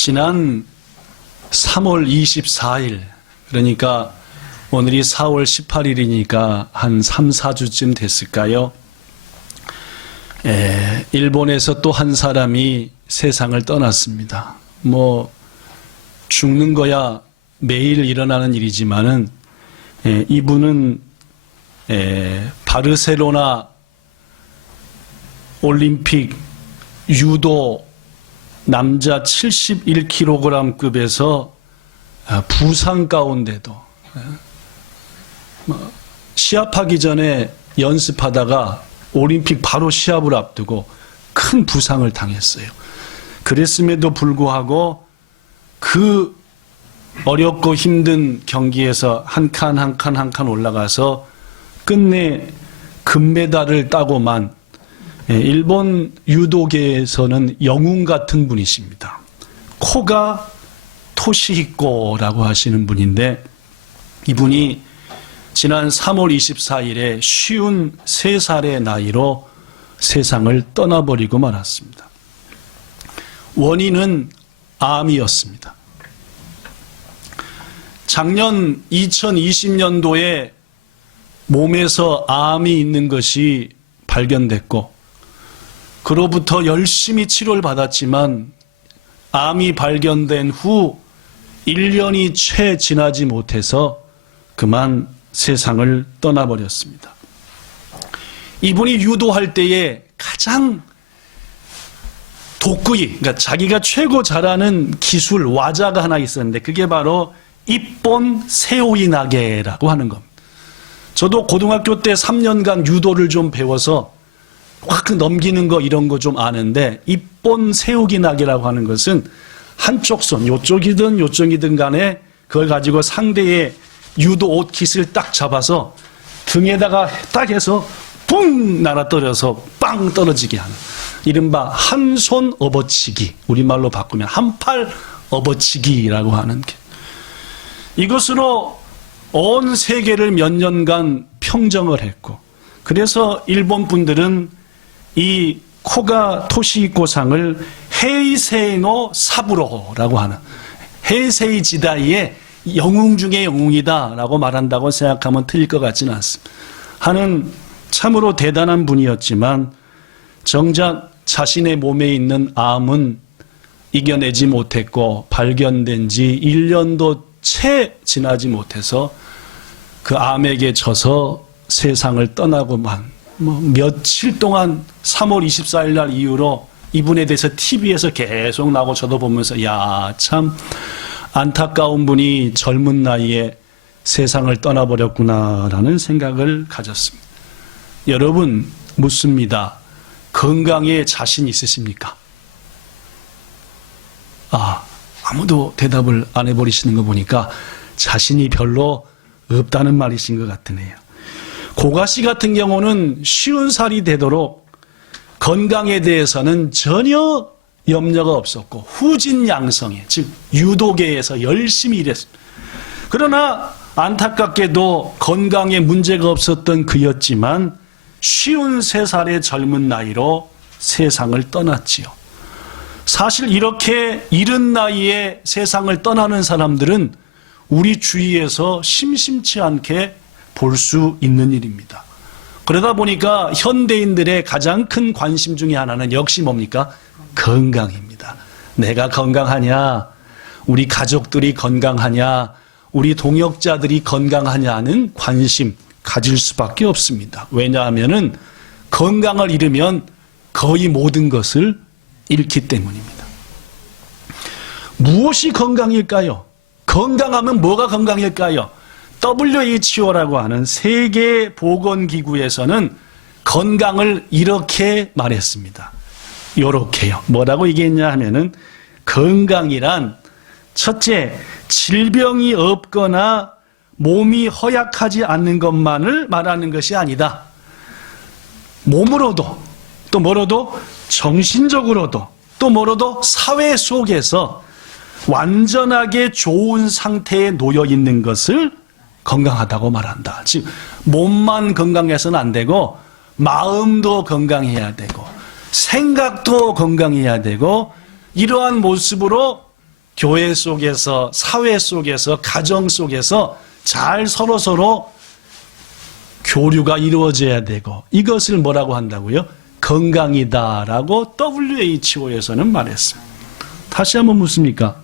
지난 3월 24일, 그러니까 오늘이 4월 18일이니까 한 3, 4주쯤 됐을까요? 일본에서 또 한 사람이 세상을 떠났습니다. 죽는 거야 매일 일어나는 일이지만은, 이분은 바르셀로나 올림픽 유도 남자 71kg급에서 부상 가운데도 시합하기 전에 연습하다가 올림픽 바로 시합을 앞두고 큰 부상을 당했어요. 그랬음에도 불구하고 그 어렵고 힘든 경기에서 한 칸 한 칸 한 칸 올라가서 끝내 금메달을 따고만, 일본 유도계에서는 영웅 같은 분이십니다. 코가 토시히코라고 하시는 분인데, 이분이 지난 3월 24일에 53살의 나이로 세상을 떠나버리고 말았습니다. 원인은 암이었습니다. 작년 2020년도에 몸에서 암이 있는 것이 발견됐고, 그로부터 열심히 치료를 받았지만 암이 발견된 후 1년이 채 지나지 못해서 그만 세상을 떠나버렸습니다. 이분이 유도할 때에 가장 그러니까 자기가 최고 잘하는 기술, 와자가 하나 있었는데, 그게 바로 입본 세오이 나게라고 하는 겁니다. 저도 고등학교 때 3년간 유도를 좀 배워서 확 넘기는 거 이런 거 좀 아는데, 입본 세우기 나게라고 하는 것은 한쪽 손, 요쪽이든 요쪽이든 간에 그걸 가지고 상대의 유도 옷깃을 딱 잡아서 등에다가 딱 해서 뿡 날아떨어서 빵 떨어지게 하는, 이른바 한 손 업어치기, 우리말로 바꾸면 한팔 업어치기라고 하는 게, 이것으로 온 세계를 몇 년간 평정을 했고, 그래서 일본 분들은 이 코가 토시히코상을 헤이세이노 사부로라고 하는, 헤이세이 지다이의 영웅 중의 영웅이다라고 말한다고 생각하면 틀릴 것 같지는 않습니다. 하는 참으로 대단한 분이었지만, 정작 자신의 몸에 있는 암은 이겨내지 못했고, 발견된 지 1년도 채 지나지 못해서 그 암에게 져서 세상을 떠나고만, 며칠 동안 3월 24일 날 이후로 이분에 대해서 TV에서 계속 나오고, 저도 보면서 야, 참 안타까운 분이 젊은 나이에 세상을 떠나버렸구나라는 생각을 가졌습니다. 여러분, 묻습니다. 건강에 자신 있으십니까? 아무도 대답을 안 해버리시는 거 보니까 자신이 별로 없다는 말이신 것 같으네요. 고가 씨 같은 경우는 50살이 되도록 건강에 대해서는 전혀 염려가 없었고, 후진양성에, 즉 유도계에서 열심히 일했습니다. 그러나 안타깝게도 건강에 문제가 없었던 그였지만 53살의 젊은 나이로 세상을 떠났지요. 사실 이렇게 이른 나이에 세상을 떠나는 사람들은 우리 주위에서 심심치 않게 볼 수 있는 일입니다. 그러다 보니까 현대인들의 가장 큰 관심 중에 하나는 역시 뭡니까? 건강입니다. 내가 건강하냐, 우리 가족들이 건강하냐, 우리 동역자들이 건강하냐는 관심 가질 수밖에 없습니다. 왜냐하면은 건강을 잃으면 거의 모든 것을 잃기 때문입니다. 무엇이 건강일까요? 건강하면 뭐가 건강일까요? WHO라고 하는 세계보건기구에서는 건강을 이렇게 말했습니다. 요렇게요. 뭐라고 얘기했냐 하면은, 건강이란 첫째, 질병이 없거나 몸이 허약하지 않는 것만을 말하는 것이 아니다. 몸으로도, 또 뭐로도, 정신적으로도, 또 뭐로도 사회 속에서 완전하게 좋은 상태에 놓여 있는 것을 건강하다고 말한다. 즉 몸만 건강해서는 안 되고, 마음도 건강해야 되고, 생각도 건강해야 되고, 이러한 모습으로 교회 속에서, 사회 속에서, 가정 속에서 잘 서로서로 교류가 이루어져야 되고, 이것을 뭐라고 한다고요? 건강이다라고 WHO에서는 말했어요. 다시 한번 묻습니다.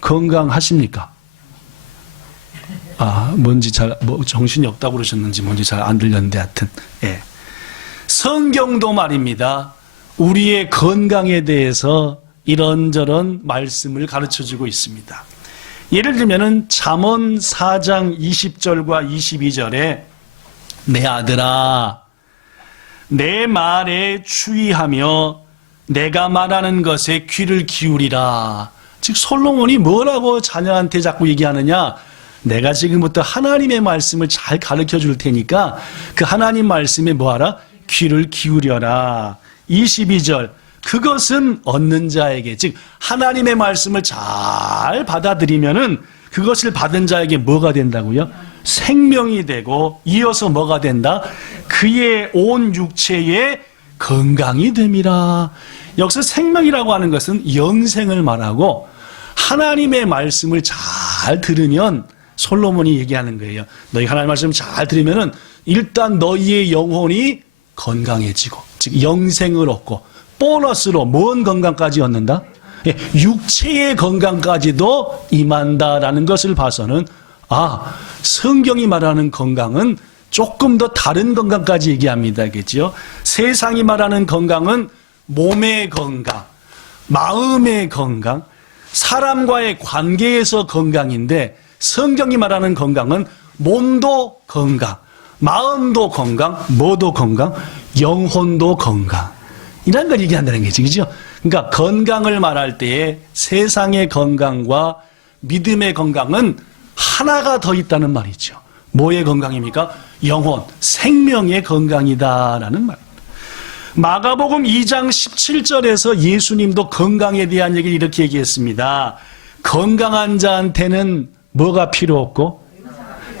건강하십니까? 뭔지 정신이 없다고 그러셨는지 뭔지 잘 안 들렸는데 하여튼, 예. 성경도 말입니다. 우리의 건강에 대해서 이런저런 말씀을 가르쳐주고 있습니다. 예를 들면은 잠언 4장 20절과 22절에 내 아들아 내 말에 주의하며 내가 말하는 것에 귀를 기울이라. 즉 솔로몬이 뭐라고 자녀한테 자꾸 얘기하느냐? 내가 지금부터 하나님의 말씀을 잘 가르쳐 줄 테니까 그 하나님 말씀에 뭐하라? 귀를 기울여라. 22절 그것은 얻는 자에게, 즉 하나님의 말씀을 잘 받아들이면은 그것을 받은 자에게 뭐가 된다고요? 생명이 되고 이어서 뭐가 된다? 그의 온 육체에 건강이 됨이라. 여기서 생명이라고 하는 것은 영생을 말하고 하나님의 말씀을 잘 들으면 솔로몬이 얘기하는 거예요. 너희 하나님의 말씀을 잘 들으면은 일단 너희의 영혼이 건강해지고, 즉 영생을 얻고 보너스로 뭔 건강까지 얻는다? 육체의 건강까지도 임한다라는 것을 봐서는 성경이 말하는 건강은 조금 더 다른 건강까지 얘기합니다. 그렇죠? 세상이 말하는 건강은 몸의 건강, 마음의 건강, 사람과의 관계에서 건강인데 성경이 말하는 건강은 몸도 건강, 마음도 건강, 뭐도 건강, 영혼도 건강. 이런 걸 얘기한다는 거죠. 그죠? 그러니까 건강을 말할 때에 세상의 건강과 믿음의 건강은 하나가 더 있다는 말이죠. 뭐의 건강입니까? 영혼, 생명의 건강이다라는 말입니다. 마가복음 2장 17절에서 예수님도 건강에 대한 얘기를 이렇게 얘기했습니다. 건강한 자한테는 뭐가 필요 없고?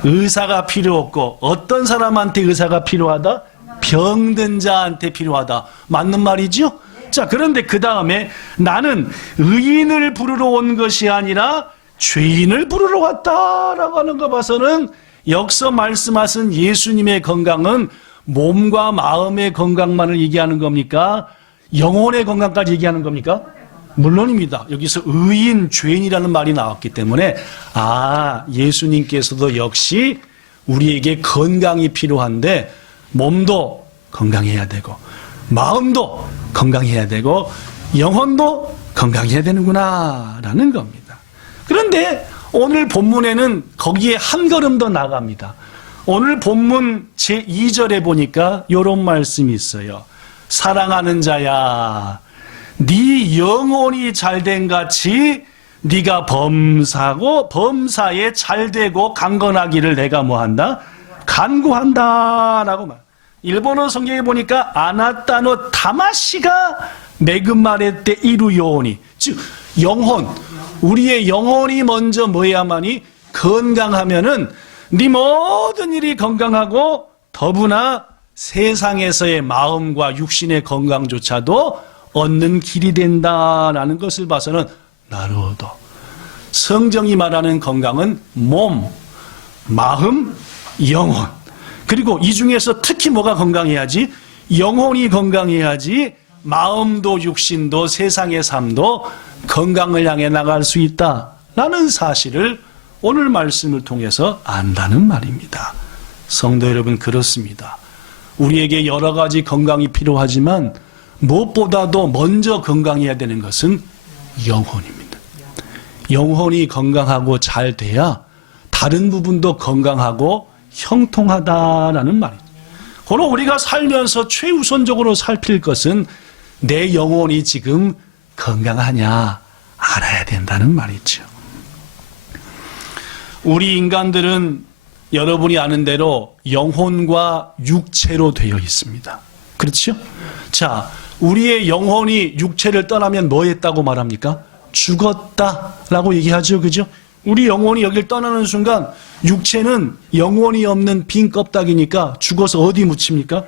의사가 필요 없고, 어떤 사람한테 의사가 필요하다? 병든 자한테 필요하다. 맞는 말이죠? 자, 그런데 그 다음에 나는 의인을 부르러 온 것이 아니라 죄인을 부르러 왔다라고 하는 거 봐서는 여기서 말씀하신 예수님의 건강은 몸과 마음의 건강만을 얘기하는 겁니까? 영혼의 건강까지 얘기하는 겁니까? 물론입니다. 여기서 의인, 죄인이라는 말이 나왔기 때문에 예수님께서도 역시 우리에게 건강이 필요한데 몸도 건강해야 되고 마음도 건강해야 되고 영혼도 건강해야 되는구나 라는 겁니다. 그런데 오늘 본문에는 거기에 한 걸음 더 나갑니다. 오늘 본문 제2절에 보니까 이런 말씀이 있어요. 사랑하는 자야, 네 영혼이 잘된 같이 네가 범사에 잘되고 강건하기를 내가 뭐한다? 간구한다 라고 말. 일본어 성경에 보니까 아나타노 타마시가 메그마레 때 이루요오니, 즉 영혼, 우리의 영혼이 먼저 뭐야만이 건강하면은 네 모든 일이 건강하고 더구나 세상에서의 마음과 육신의 건강조차도 얻는 길이 된다라는 것을 봐서는 나로도 성경이 말하는 건강은 몸, 마음, 영혼, 그리고 이 중에서 특히 뭐가 건강해야지? 영혼이 건강해야지 마음도 육신도 세상의 삶도 건강을 향해 나갈 수 있다라는 사실을 오늘 말씀을 통해서 안다는 말입니다. 성도 여러분, 그렇습니다. 우리에게 여러 가지 건강이 필요하지만 무엇보다도 먼저 건강해야 되는 것은 영혼입니다. 영혼이 건강하고 잘 돼야 다른 부분도 건강하고 형통하다라는 말이죠. 그럼 우리가 살면서 최우선적으로 살필 것은 내 영혼이 지금 건강하냐 알아야 된다는 말이죠. 우리 인간들은 여러분이 아는 대로 영혼과 육체로 되어 있습니다. 그렇죠? 자, 우리의 영혼이 육체를 떠나면 뭐 했다고 말합니까? 죽었다라고 얘기하죠. 그죠? 우리 영혼이 여길 떠나는 순간 육체는 영혼이 없는 빈 껍데기니까 죽어서 어디 묻힙니까?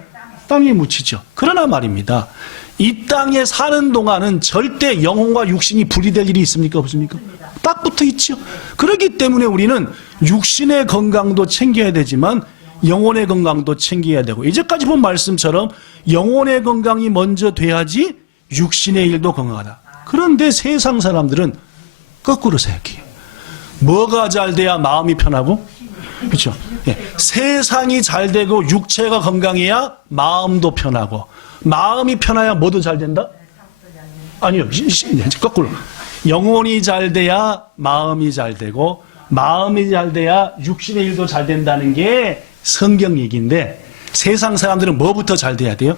땅에 묻히죠. 그러나 말입니다. 이 땅에 사는 동안은 절대 영혼과 육신이 분리될 일이 있습니까? 없습니까? 딱 붙어 있죠. 그렇기 때문에 우리는 육신의 건강도 챙겨야 되지만 영혼의 건강도 챙겨야 되고, 이제까지 본 말씀처럼 영혼의 건강이 먼저 돼야지 육신의 일도 건강하다. 그런데 세상 사람들은 거꾸로 생각해요. 뭐가 잘 돼야 마음이 편하고, 그렇죠? 예. 세상이 잘 되고 육체가 건강해야 마음도 편하고, 마음이 편해야 뭐도 잘 된다? 아니요, 거꾸로. 영혼이 잘 돼야 마음이 잘 되고, 마음이 잘 돼야 육신의 일도 잘 된다는 게 성경 얘기인데, 세상 사람들은 뭐부터 잘 돼야 돼요?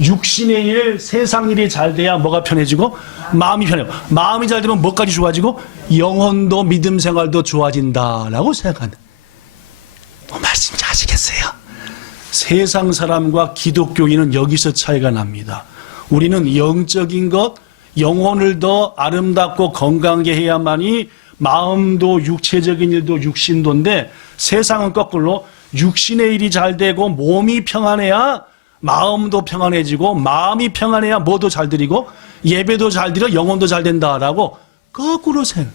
육신의 일, 세상 일이 잘 돼야 뭐가 편해지고? 마음이 편해요. 마음이 잘 되면 뭐까지 좋아지고? 영혼도 믿음 생활도 좋아진다라고 생각하는. 말씀 잘 아시겠어요? 세상 사람과 기독교인은 여기서 차이가 납니다. 우리는 영적인 것, 영혼을 더 아름답고 건강하게 해야만이 마음도 육체적인 일도 육신도인데, 세상은 거꾸로 육신의 일이 잘 되고 몸이 평안해야 마음도 평안해지고, 마음이 평안해야 뭐도 잘 드리고 예배도 잘 드려 영혼도 잘 된다라고 거꾸로 생각.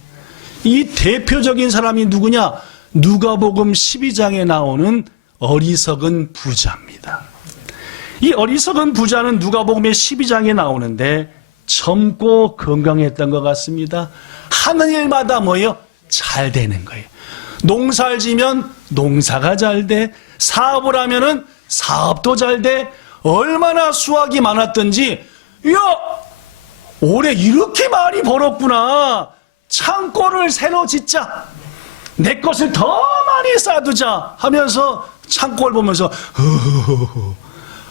이 대표적인 사람이 누구냐? 누가복음 12장에 나오는 어리석은 부자입니다. 이 어리석은 부자는 누가복음의 12장에 나오는데 젊고 건강했던 것 같습니다. 하는 일마다 뭐예요? 잘 되는 거예요. 농사를 지면 농사가 잘 돼, 사업을 하면은 사업도 잘 돼. 얼마나 수확이 많았던지, 야, 올해 이렇게 많이 벌었구나. 창고를 새로 짓자. 내 것을 더 많이 쌓아두자 하면서 창고를 보면서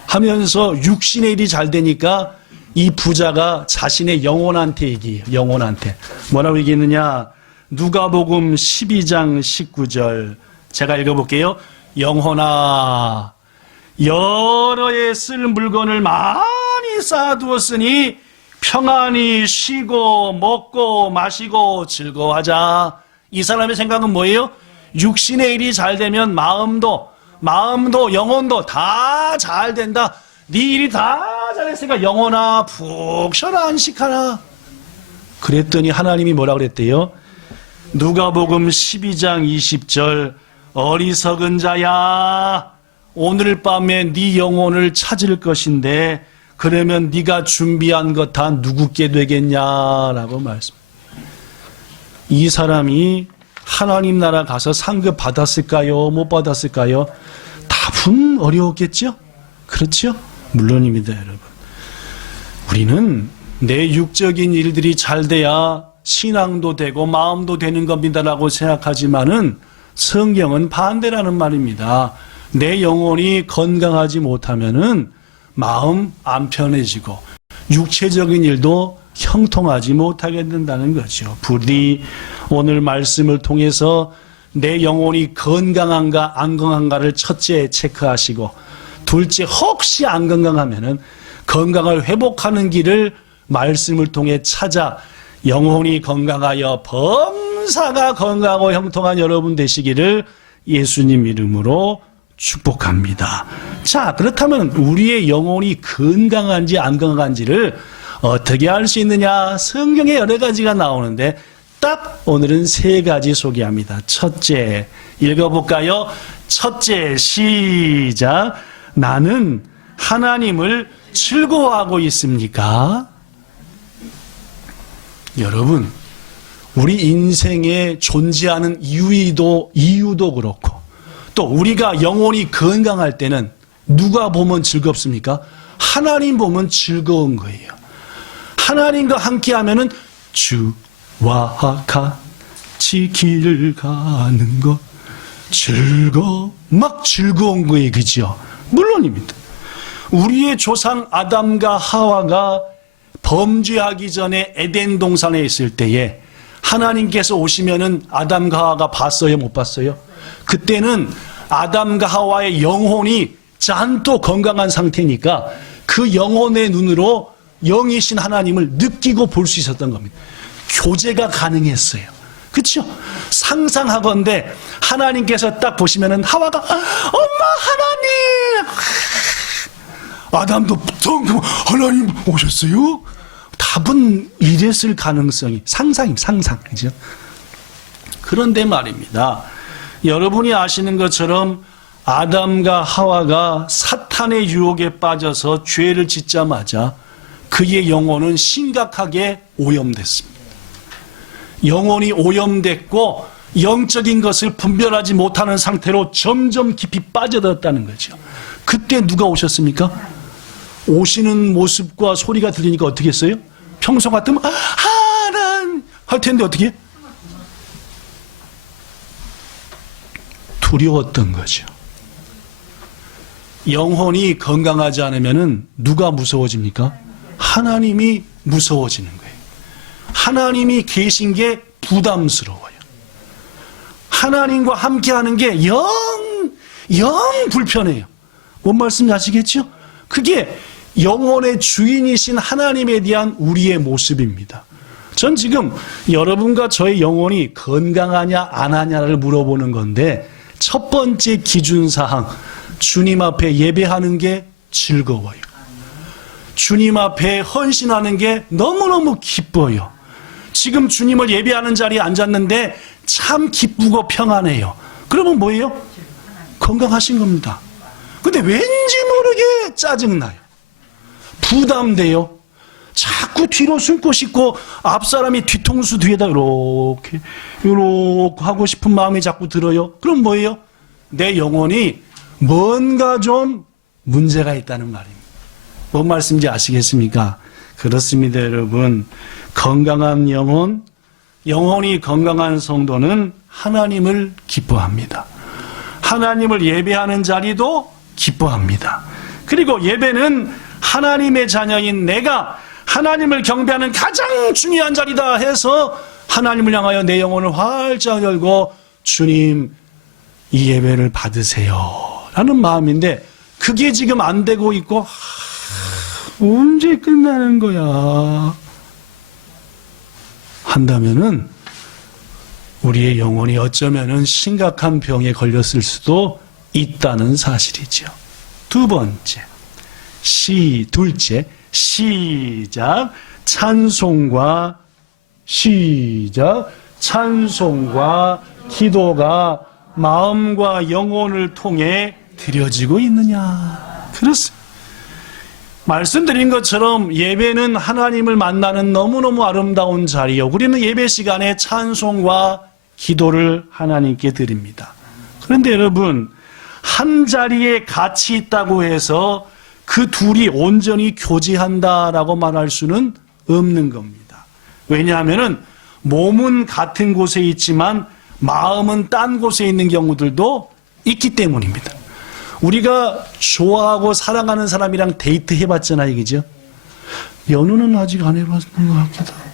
하면서 육신의 일이 잘 되니까 이 부자가 자신의 영혼한테 얘기해요. 영혼한테. 뭐라고 얘기했느냐? 누가복음 12장 19절 제가 읽어볼게요. 영혼아, 여러 해 쓸 물건을 많이 쌓아두었으니 평안히 쉬고 먹고 마시고 즐거워하자. 이 사람의 생각은 뭐예요? 육신의 일이 잘 되면 마음도 영혼도 다 잘 된다. 네 일이 다 잘했으니까 영혼아 푹 쉬어라, 안식하라. 그랬더니 하나님이 뭐라 그랬대요? 누가복음 12장 20절 어리석은 자야, 오늘 밤에 네 영혼을 찾을 것인데 그러면 네가 준비한 것 다 누구께 되겠냐라고 말씀. 이 사람이 하나님 나라 가서 상급 받았을까요? 못 받았을까요? 답은 어려웠겠죠? 그렇죠? 물론입니다, 여러분. 우리는 내 육적인 일들이 잘 돼야 신앙도 되고 마음도 되는 겁니다라고 생각하지만은 성경은 반대라는 말입니다. 내 영혼이 건강하지 못하면은 마음 안 편해지고 육체적인 일도 형통하지 못하게 된다는 거죠. 부디 오늘 말씀을 통해서 내 영혼이 건강한가 안 건강한가를 첫째 체크하시고, 둘째 혹시 안 건강하면은 건강을 회복하는 길을 말씀을 통해 찾아 영혼이 건강하여 범사가 건강하고 형통한 여러분 되시기를 예수님 이름으로 축복합니다. 자, 그렇다면 우리의 영혼이 건강한지 안 건강한지를 어떻게 알 수 있느냐? 성경에 여러 가지가 나오는데 딱 오늘은 세 가지 소개합니다. 첫째, 읽어볼까요? 첫째, 시작. 나는 하나님을 즐거워하고 있습니까? 여러분, 우리 인생에 존재하는 이유도 그렇고, 또 우리가 영혼이 건강할 때는 누가 보면 즐겁습니까? 하나님 보면 즐거운 거예요. 하나님과 함께 하면은 주와 같이 길 가는 것 막 즐거운 거예요. 그죠? 물론입니다. 우리의 조상 아담과 하와가 범죄하기 전에 에덴 동산에 있을 때에 하나님께서 오시면은 아담과 하와가 봤어요? 못 봤어요? 그때는 아담과 하와의 영혼이 잔뜩 건강한 상태니까 그 영혼의 눈으로 영이신 하나님을 느끼고 볼 수 있었던 겁니다. 교제가 가능했어요. 그렇죠? 상상하건대 하나님께서 딱 보시면은 하와가 엄마 하나님, 아담도 하나님 오셨어요? 답은 이랬을 가능성이 상상, 그죠? 그런데 말입니다. 여러분이 아시는 것처럼 아담과 하와가 사탄의 유혹에 빠져서 죄를 짓자마자 그의 영혼은 심각하게 오염됐습니다. 영혼이 오염됐고 영적인 것을 분별하지 못하는 상태로 점점 깊이 빠져들었다는 거죠. 그때 누가 오셨습니까? 오시는 모습과 소리가 들리니까 어떻게 했어요? 평소 같으면 하나님 할 텐데 어떻게? 두려웠던 거죠. 영혼이 건강하지 않으면 누가 무서워집니까? 하나님이 무서워지는 거예요. 하나님이 계신 게 부담스러워요. 하나님과 함께하는 게 영 불편해요. 뭔 말씀인지 아시겠죠? 그게 영혼의 주인이신 하나님에 대한 우리의 모습입니다. 전 지금 여러분과 저의 영혼이 건강하냐 안 하냐를 물어보는 건데 첫 번째 기준사항, 주님 앞에 예배하는 게 즐거워요. 주님 앞에 헌신하는 게 너무너무 기뻐요. 지금 주님을 예배하는 자리에 앉았는데 참 기쁘고 평안해요. 그러면 뭐예요? 건강하신 겁니다. 근데 왠지 모르게 짜증나요. 부담돼요. 자꾸 뒤로 숨고 싶고 앞사람이 뒤통수 뒤에다 이렇게 하고 싶은 마음이 자꾸 들어요. 그럼 뭐예요? 내 영혼이 뭔가 좀 문제가 있다는 말입니다. 뭔 말씀인지 아시겠습니까? 그렇습니다, 여러분. 건강한 영혼이 건강한 성도는 하나님을 기뻐합니다. 하나님을 예배하는 자리도 기뻐합니다. 그리고 예배는 하나님의 자녀인 내가 하나님을 경배하는 가장 중요한 자리다 해서 하나님을 향하여 내 영혼을 활짝 열고 주님 이 예배를 받으세요 라는 마음인데 그게 지금 안 되고 있고 언제 끝나는 거야 한다면은 우리의 영혼이 어쩌면은 심각한 병에 걸렸을 수도 있다는 사실이죠. 두 번째, 둘째, 시작. 찬송과 기도가 마음과 영혼을 통해 드려지고 있느냐. 그렇습니다. 말씀드린 것처럼 예배는 하나님을 만나는 너무너무 아름다운 자리요. 우리는 예배 시간에 찬송과 기도를 하나님께 드립니다. 그런데 여러분, 한 자리에 같이 있다고 해서 그 둘이 온전히 교제한다라고 말할 수는 없는 겁니다. 왜냐하면 몸은 같은 곳에 있지만 마음은 딴 곳에 있는 경우들도 있기 때문입니다. 우리가 좋아하고 사랑하는 사람이랑 데이트 해봤잖아요, 그죠? 연우는 아직 안 해봤는 것 같기도 하고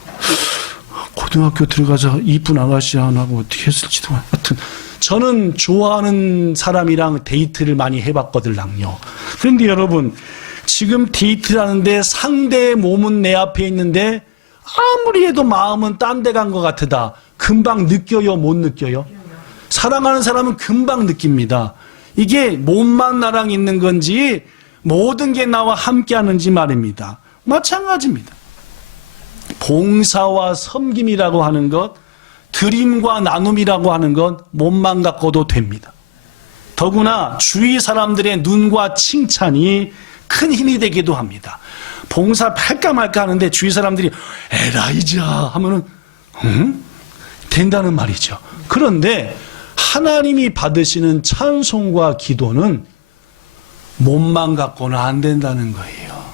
고등학교 들어가서 이쁜 아가씨 하나하고 어떻게 했을지도 하여튼 저는 좋아하는 사람이랑 데이트를 많이 해봤거든요. 그런데 여러분 지금 데이트를 하는데 상대의 몸은 내 앞에 있는데 아무리 해도 마음은 딴 데 간 것 같다. 금방 느껴요, 못 느껴요? 사랑하는 사람은 금방 느낍니다. 이게 몸만 나랑 있는 건지 모든 게 나와 함께 하는지 말입니다. 마찬가지입니다. 봉사와 섬김이라고 하는 것, 드림과 나눔이라고 하는 것 몸만 갖고도 됩니다. 더구나 주위 사람들의 눈과 칭찬이 큰 힘이 되기도 합니다. 봉사 할까 말까 하는데 주위 사람들이 에라이자 하면은 된다는 말이죠. 그런데 하나님이 받으시는 찬송과 기도는 몸만 갖고는 안 된다는 거예요.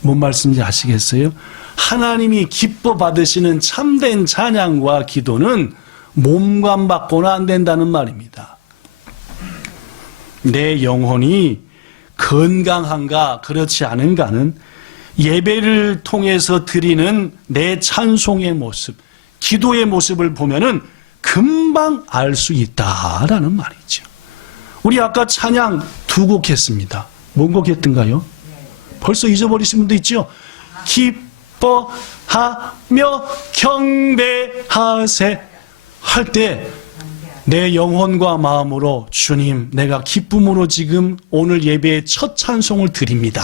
뭔 말씀인지 아시겠어요? 하나님이 기뻐 받으시는 참된 찬양과 기도는 몸만 받고는 안 된다는 말입니다. 내 영혼이 건강한가 그렇지 않은가는 예배를 통해서 드리는 내 찬송의 모습, 기도의 모습을 보면은 금방 알 수 있다라는 말이죠. 우리 아까 찬양 두 곡 했습니다. 뭔 곡 했던가요? 벌써 잊어버리신 분도 있죠? 기뻐하며 경배하세 할 때 내 영혼과 마음으로 주님 내가 기쁨으로 지금 오늘 예배의 첫 찬송을 드립니다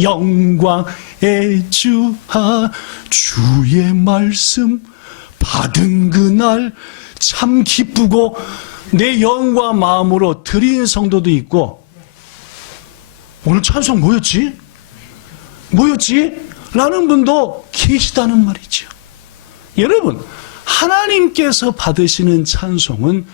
영광의 주하 주의 말씀 받은 그날 참 기쁘고 내 영과 마음으로 드린 성도도 있고 오늘 찬송 뭐였지? 라는 분도 계시다는 말이죠. 여러분, 하나님께서 받으시는 찬송은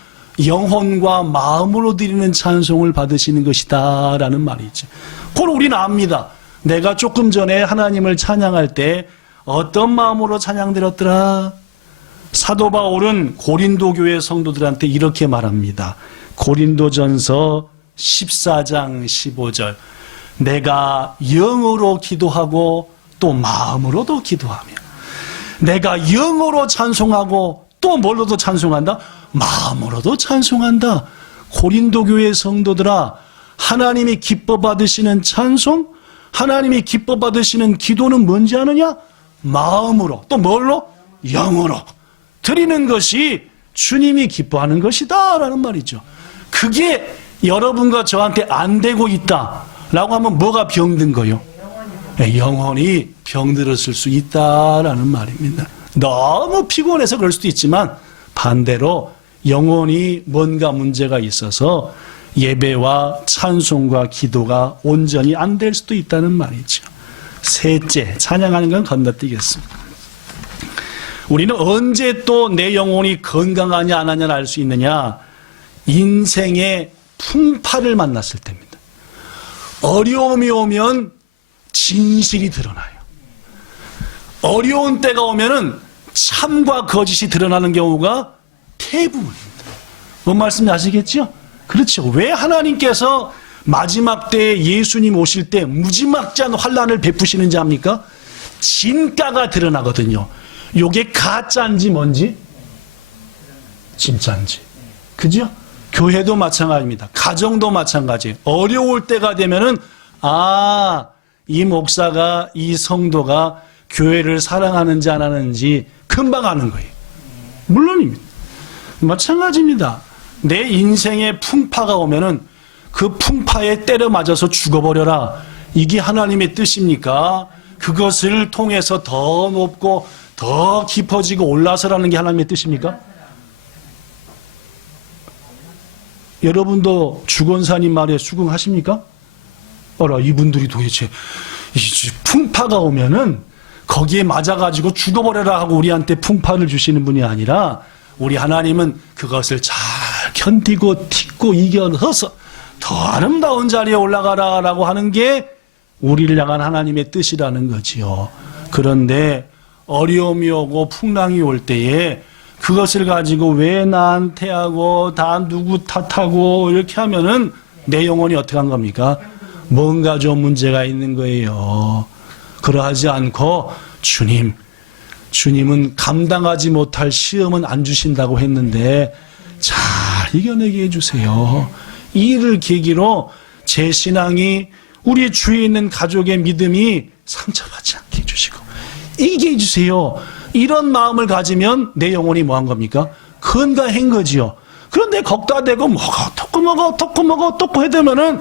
영혼과 마음으로 드리는 찬송을 받으시는 것이다 라는 말이죠. 그걸 우리는 압니다. 내가 조금 전에 하나님을 찬양할 때 어떤 마음으로 찬양 드렸더라? 사도 바울은 고린도 교회 성도들한테 이렇게 말합니다. 고린도전서 14장 15절. 내가 영으로 기도하고 또 마음으로도 기도하며 내가 영으로 찬송하고 또 뭘로도 찬송한다? 마음으로도 찬송한다. 고린도 교회 성도들아, 하나님이 기뻐 받으시는 찬송, 하나님이 기뻐 받으시는 기도는 뭔지 아느냐? 마음으로, 또 뭘로? 영으로 드리는 것이 주님이 기뻐하는 것이다 라는 말이죠. 그게 여러분과 저한테 안 되고 있다 라고 하면 뭐가 병든 거요? 영혼이 병들었을 수 있다라는 말입니다. 너무 피곤해서 그럴 수도 있지만 반대로 영혼이 뭔가 문제가 있어서 예배와 찬송과 기도가 온전히 안 될 수도 있다는 말이죠. 셋째, 찬양하는 건 건너뛰겠습니다. 우리는 언제 또 내 영혼이 건강하냐 안 하냐를 알 수 있느냐? 인생의 풍파를 만났을 때입니다. 어려움이 오면 진실이 드러나요. 어려운 때가 오면은 참과 거짓이 드러나는 경우가 대부분입니다. 뭔 말씀인지 아시겠죠? 그렇죠. 왜 하나님께서 마지막 때에 예수님 오실 때 무지막지한 환난을 베푸시는지 압니까? 진가가 드러나거든요. 요게 가짜인지 뭔지 진짜인지. 그죠? 교회도 마찬가지입니다. 가정도 마찬가지예요. 어려울 때가 되면은 이 목사가, 이 성도가 교회를 사랑하는지 안 하는지 금방 아는 거예요. 물론입니다. 마찬가지입니다. 내 인생에 풍파가 오면은 그 풍파에 때려 맞아서 죽어버려라. 이게 하나님의 뜻입니까? 그것을 통해서 더 높고 더 깊어지고 올라서라는 게 하나님의 뜻입니까? 여러분도 주권사님 말에 수긍하십니까? 이분들이 도대체 풍파가 오면은 거기에 맞아가지고 죽어버려라 하고 우리한테 풍파를 주시는 분이 아니라 우리 하나님은 그것을 잘 견디고 딛고 이겨서 더 아름다운 자리에 올라가라라고 하는 게 우리를 향한 하나님의 뜻이라는 거지요. 그런데 어려움이 오고 풍랑이 올 때에 그것을 가지고 왜 나한테 하고 다 누구 탓하고 이렇게 하면은 내 영혼이 어떻게 한 겁니까? 뭔가 좀 문제가 있는 거예요. 그러하지 않고 주님은 감당하지 못할 시험은 안 주신다고 했는데 잘 이겨내게 해주세요. 이 일을 계기로 제 신앙이 우리 주위에 있는 가족의 믿음이 상처받지 않게 해주시고 이기게 해주세요. 이런 마음을 가지면 내 영혼이 뭐한 겁니까? 건강한 거지요. 그런데 겁다 대고 먹어 해대면은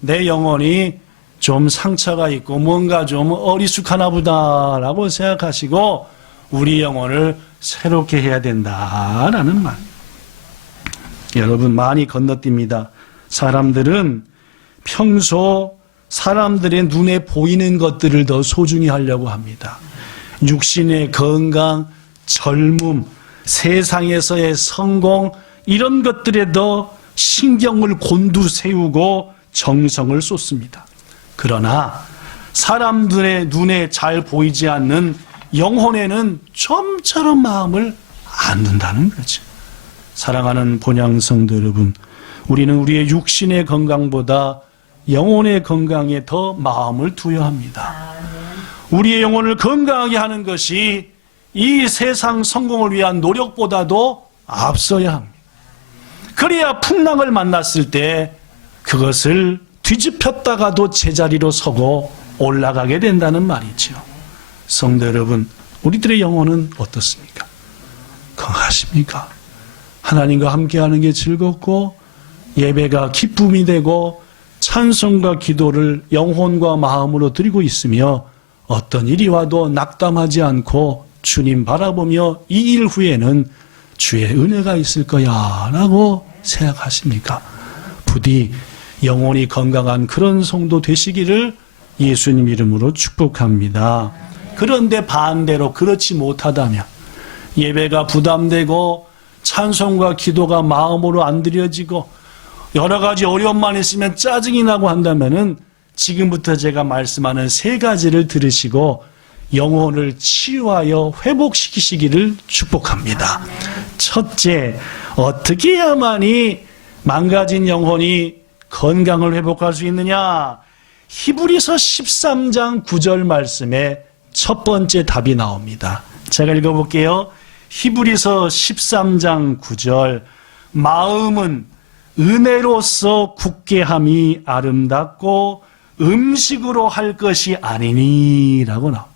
내 영혼이 좀 상처가 있고 뭔가 좀 어리숙하나 보다라고 생각하시고 우리 영혼을 새롭게 해야 된다라는 말. 여러분 많이 건너뜁니다. 사람들은 평소 사람들의 눈에 보이는 것들을 더 소중히 하려고 합니다. 육신의 건강, 젊음, 세상에서의 성공 이런 것들에 더 신경을 곤두세우고 정성을 쏟습니다. 그러나 사람들의 눈에 잘 보이지 않는 영혼에는 좀처럼 마음을 안 둔다는 거죠. 사랑하는 본향성도 여러분, 우리는 우리의 육신의 건강보다 영혼의 건강에 더 마음을 두어야 합니다. 우리의 영혼을 건강하게 하는 것이 이 세상 성공을 위한 노력보다도 앞서야 합니다. 그래야 풍랑을 만났을 때 그것을 뒤집혔다가도 제자리로 서고 올라가게 된다는 말이죠. 성도 여러분, 우리들의 영혼은 어떻습니까? 건강하십니까? 하나님과 함께하는 게 즐겁고 예배가 기쁨이 되고 찬송과 기도를 영혼과 마음으로 드리고 있으며 어떤 일이 와도 낙담하지 않고 주님 바라보며 이 일 후에는 주의 은혜가 있을 거야 라고 생각하십니까? 부디 영혼이 건강한 그런 성도 되시기를 예수님 이름으로 축복합니다. 그런데 반대로 그렇지 못하다면, 예배가 부담되고 찬송과 기도가 마음으로 안 드려지고 여러 가지 어려움만 있으면 짜증이 나고 한다면은 지금부터 제가 말씀하는 세 가지를 들으시고 영혼을 치유하여 회복시키시기를 축복합니다. 첫째, 어떻게 해야만이 망가진 영혼이 건강을 회복할 수 있느냐? 히브리서 13장 9절 말씀에 첫 번째 답이 나옵니다. 제가 읽어볼게요. 히브리서 13장 9절, 마음은 은혜로서 굳게 함이 아름답고 음식으로 할 것이 아니니라고 나옵니다.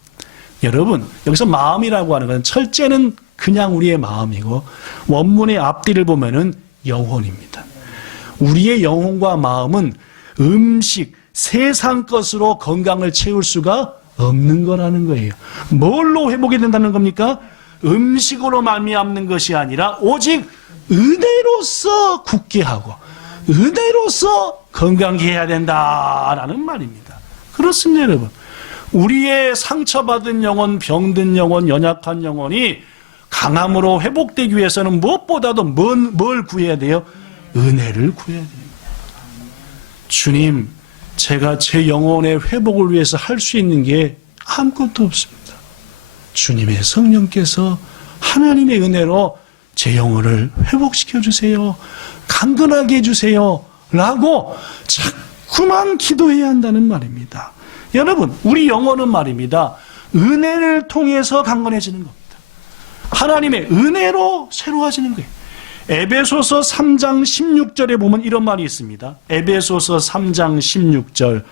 여러분, 여기서 마음이라고 하는 건 첫째는 그냥 우리의 마음이고 원문의 앞뒤를 보면은 영혼입니다. 우리의 영혼과 마음은 음식, 세상 것으로 건강을 채울 수가 없는 거라는 거예요. 뭘로 회복이 된다는 겁니까? 음식으로 말미암는 것이 아니라 오직 은혜로서 굳게 하고 은혜로서 건강히 해야 된다라는 말입니다. 그렇습니다, 여러분. 우리의 상처받은 영혼, 병든 영혼, 연약한 영혼이 강함으로 회복되기 위해서는 무엇보다도 뭘 구해야 돼요? 은혜를 구해야 됩니다. 주님, 제가 제 영혼의 회복을 위해서 할 수 있는 게 아무것도 없습니다. 주님의 성령께서 하나님의 은혜로 제 영혼을 회복시켜 주세요. 강건하게 해주세요. 라고 자꾸만 기도해야 한다는 말입니다. 여러분, 우리 영혼은 말입니다. 은혜를 통해서 강건해지는 겁니다. 하나님의 은혜로 새로워지는 거예요. 에베소서 3장 16절에 보면 이런 말이 있습니다. 에베소서 3장 16절,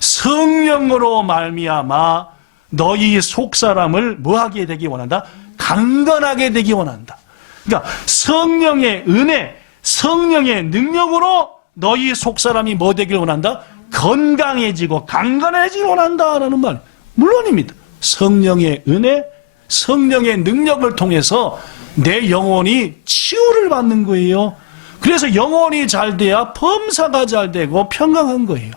성령으로 말미암아 너희 속사람을 뭐하게 되기 원한다? 강건하게 되기 원한다. 그러니까 성령의 은혜, 성령의 능력으로 너희 속사람이 뭐 되길 원한다? 건강해지고 강건해지길 원한다라는 말. 물론입니다. 성령의 은혜, 성령의 능력을 통해서 내 영혼이 치유를 받는 거예요. 그래서 영혼이 잘 돼야 범사가 잘 되고 평강한 거예요.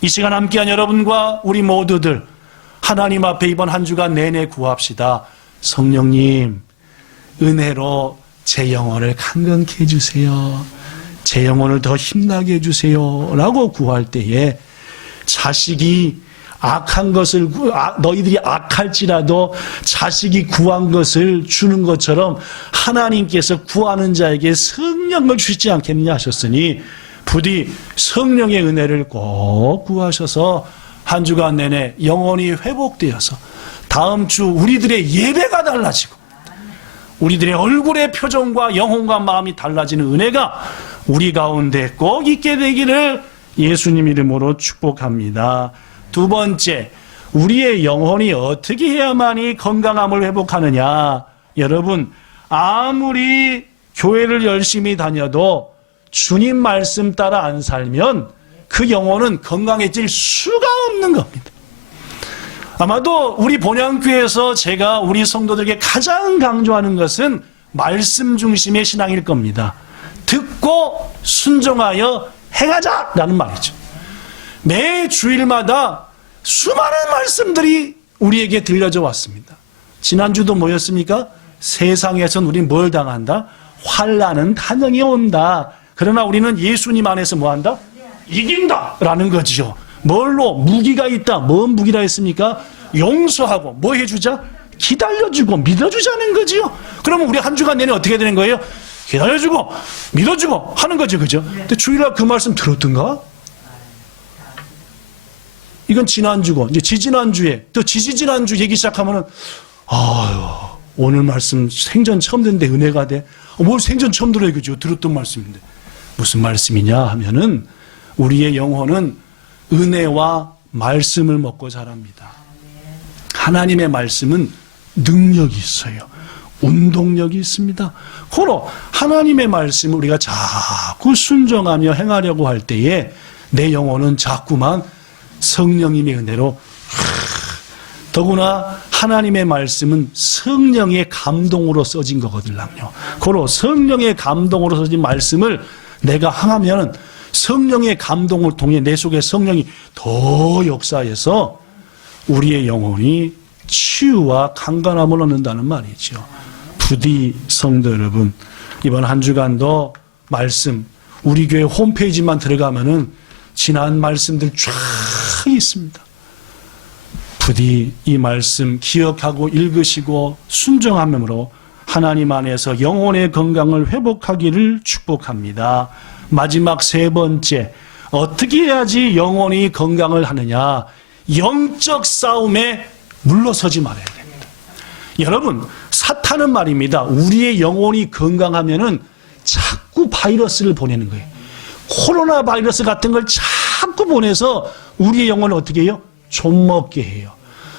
이 시간 함께한 여러분과 우리 모두들 하나님 앞에 이번 한 주간 내내 구합시다. 성령님, 은혜로 제 영혼을 강건케 해주세요. 제 영혼을 더 힘나게 해주세요. 라고 구할 때에 자식이 악한 것을, 너희들이 악할지라도 자식이 구한 것을 주는 것처럼 하나님께서 구하는 자에게 성령을 주시지 않겠느냐 하셨으니 부디 성령의 은혜를 꼭 구하셔서 한 주간 내내 영혼이 회복되어서 다음 주 우리들의 예배가 달라지고 우리들의 얼굴의 표정과 영혼과 마음이 달라지는 은혜가 우리 가운데 꼭 있게 되기를 예수님 이름으로 축복합니다. 두 번째, 우리의 영혼이 어떻게 해야만이 건강함을 회복하느냐. 여러분, 아무리 교회를 열심히 다녀도 주님 말씀 따라 안 살면 그 영혼은 건강해질 수가 없는 겁니다. 아마도 우리 본향교회에서 제가 우리 성도들에게 가장 강조하는 것은 말씀 중심의 신앙일 겁니다. 듣고 순종하여 행하자라는 말이죠. 매 주일마다 수많은 말씀들이 우리에게 들려져 왔습니다. 지난주도 뭐였습니까? 세상에선 우린 뭘 당한다? 환난은 단연히 온다. 그러나 우리는 예수님 안에서 뭐한다? 이긴다 라는 거지요. 뭘로? 무기가 있다. 뭔 무기라 했습니까? 용서하고 뭐 해주자? 기다려주고 믿어주자는 거지요. 그러면 우리 한 주간 내내 어떻게 되는 거예요? 기다려주고 믿어주고 하는 거죠. 그죠? 근데 주일날 그 말씀 들었던가? 이건 지난주고 이제 지지난주에 또 지지난주 얘기 시작하면은 아유 오늘 말씀 생전 처음 듣는데 은혜가 돼? 뭘 생전 처음 들어요. 그죠? 들었던 말씀인데 무슨 말씀이냐 하면은 우리의 영혼은 은혜와 말씀을 먹고 자랍니다. 하나님의 말씀은 능력이 있어요. 운동력이 있습니다. 호로 하나님의 말씀을 우리가 자꾸 순종하며 행하려고 할 때에 내 영혼은 자꾸만 성령님의 은혜로 더구나 하나님의 말씀은 성령의 감동으로 써진 거거든요. 고로 성령의 감동으로 써진 말씀을 내가 항하면 성령의 감동을 통해 내 속에 성령이 더 역사해서 우리의 영혼이 치유와 강건함을 얻는다는 말이죠. 부디 성도 여러분, 이번 한 주간도 말씀, 우리 교회 홈페이지만 들어가면은 지난 말씀들 쫙 있습니다. 부디 이 말씀 기억하고 읽으시고 순종함으로 하나님 안에서 영혼의 건강을 회복하기를 축복합니다. 마지막 세 번째, 어떻게 해야지 영혼이 건강을 하느냐? 영적 싸움에 물러서지 말아야 됩니다. 여러분, 사탄은 말입니다. 우리의 영혼이 건강하면은 자꾸 바이러스를 보내는 거예요. 코로나 바이러스 같은 걸 자꾸 보내서 우리의 영혼을 어떻게 해요? 좀 먹게 해요.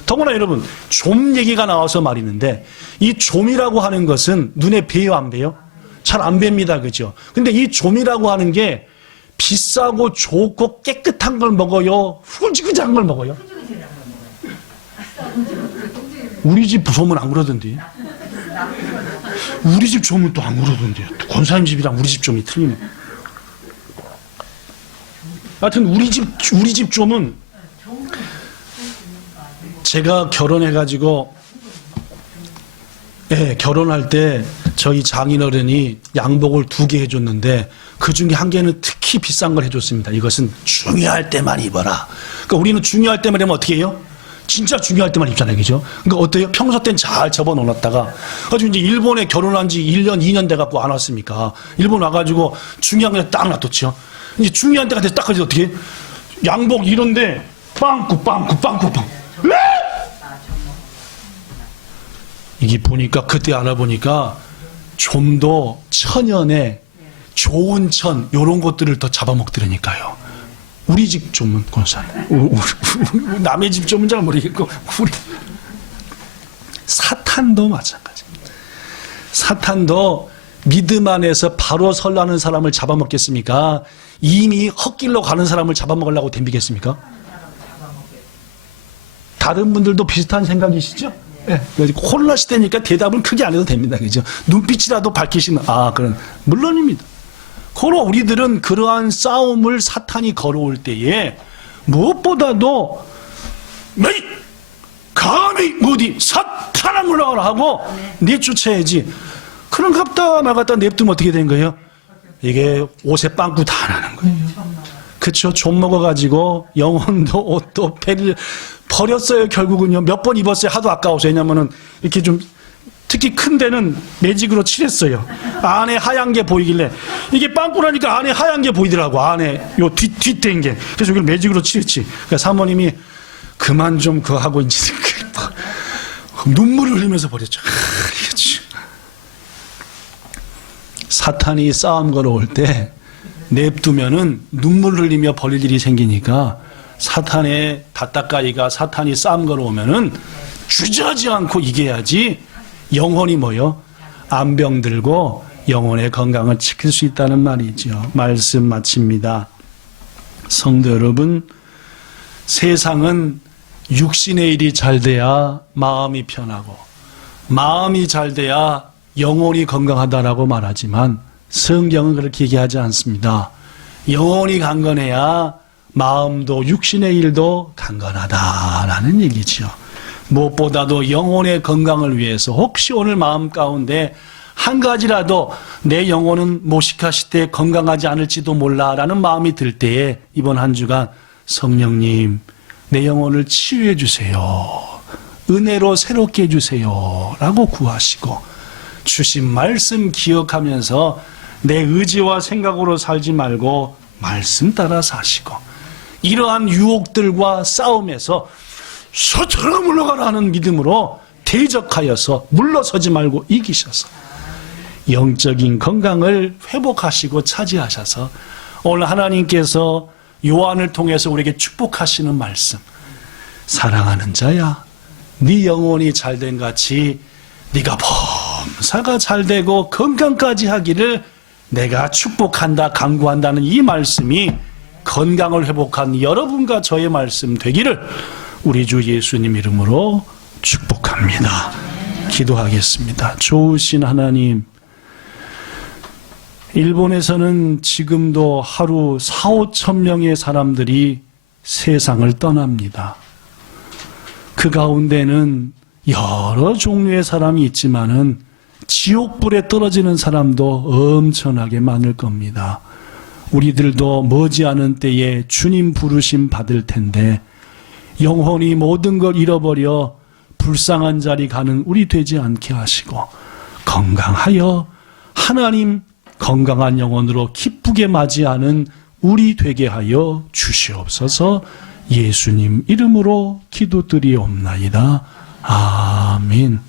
더구나 여러분, 좀 얘기가 나와서 말이는데, 이 좀이라고 하는 것은 눈에 뵈요, 안 뵈요? 잘 안 뵙니다, 그죠? 근데 이 좀이라고 하는 게 비싸고 좋고 깨끗한 걸 먹어요? 후지그지한 걸 먹어요? 우리 집 좀은 안 그러던데. 우리 집 좀은 또 안 그러던데. 권사님 집이랑 우리 집 좀이 틀리네. 하여튼 우리 집 좀은 제가 결혼해가지고, 결혼할 때 저희 장인어른이 양복을 2개 해줬는데 그 중에 한 개는 특히 비싼 걸 해줬습니다. 이것은 중요할 때만 입어라. 그러니까 우리는 중요할 때만 입으면 어떻게 해요? 진짜 중요할 때만 입잖아요, 그죠? 그러니까 어때요? 평소 땐 잘 접어놓았다가 아주 이제 일본에 결혼한 지 1년, 2년 돼갖고 안 왔습니까? 일본 와가지고 중요한 게 딱 놔뒀죠. 이제 중요한 때가 돼서 딱 가지 어떻게? 양복 이런데 빵꾸. 이게 보니까 그때 알아보니까 좀 더 천연에 좋은 천 이런 것들을 더 잡아먹더라니까요. 우리 집 좀은 권사님, 남의 집 좀은 잘 모르겠고 우리 사탄도 마찬가지입니다. 사탄도 믿음 안에서 바로 설라는 사람을 잡아먹겠습니까? 이미 헛길로 가는 사람을 잡아먹으려고 덤비겠습니까? 다른 분들도 비슷한 생각이시죠? 네. 코로나 시대니까 대답은 크게 안 해도 됩니다. 그죠? 눈빛이라도 밝히시면, 그런, 물론입니다. 고로 우리들은 그러한 싸움을 사탄이 걸어올 때에 무엇보다도, 너희, 감히 어디 사탄아 물러가라 하고 내쫓아야지. 그런 갑다 말갔다 냅두면 어떻게 된 거예요? 이게 옷에 빵꾸 다 나는 거예요. 그쵸? 좀 먹어가지고 영혼도 옷도 배를 버렸어요. 결국은요. 몇 번 입었어요. 하도 아까워서. 왜냐면은 이렇게 좀 특히 큰 데는 매직으로 칠했어요. 안에 하얀 게 보이길래 이게 빵꾸라니까 안에 하얀 게 보이더라고. 안에 요 뒷된 게. 그래서 여기를 매직으로 칠했지. 그러니까 사모님이 그만 좀 그거 하고 이제 눈물을 흘리면서 버렸죠. 사탄이 싸움 걸어올 때 냅두면은 눈물 흘리며 버릴 일이 생기니까 사탄의 다따까이가 사탄이 싸움 걸어오면은 주저하지 않고 이겨야지 영혼이 뭐요? 안 병들고 영혼의 건강을 지킬 수 있다는 말이죠. 말씀 마칩니다. 성도 여러분, 세상은 육신의 일이 잘 돼야 마음이 편하고 마음이 잘 돼야 영혼이 건강하다라고 말하지만 성경은 그렇게 얘기하지 않습니다. 영혼이 강건해야 마음도 육신의 일도 강건하다라는 얘기죠. 무엇보다도 영혼의 건강을 위해서 혹시 오늘 마음 가운데 한 가지라도 내 영혼은 모식하실 건강하지 않을지도 몰라라는 마음이 들 때에 이번 한 주간 성령님 내 영혼을 치유해 주세요. 은혜로 새롭게 해주세요 라고 구하시고 주신 말씀 기억하면서 내 의지와 생각으로 살지 말고 말씀 따라 사시고 이러한 유혹들과 싸움에서 서툴러 물러가라 하는 믿음으로 대적하여서 물러서지 말고 이기셔서 영적인 건강을 회복하시고 차지하셔서 오늘 하나님께서 요한을 통해서 우리에게 축복하시는 말씀, 사랑하는 자야 네 영혼이 잘된 같이 네가 범사가 잘되고 건강까지 하기를 내가 축복한다 강구한다는 이 말씀이 건강을 회복한 여러분과 저의 말씀 되기를 우리 주 예수님 이름으로 축복합니다. 기도하겠습니다. 좋으신 하나님, 일본에서는 지금도 하루 4, 5천 명의 사람들이 세상을 떠납니다. 그 가운데는 여러 종류의 사람이 있지만은 지옥불에 떨어지는 사람도 엄청나게 많을 겁니다. 우리들도 머지않은 때에 주님 부르심 받을 텐데 영혼이 모든 걸 잃어버려 불쌍한 자리 가는 우리 되지 않게 하시고 건강하여 하나님 건강한 영혼으로 기쁘게 맞이하는 우리 되게 하여 주시옵소서. 예수님 이름으로 기도드리옵나이다. 아멘.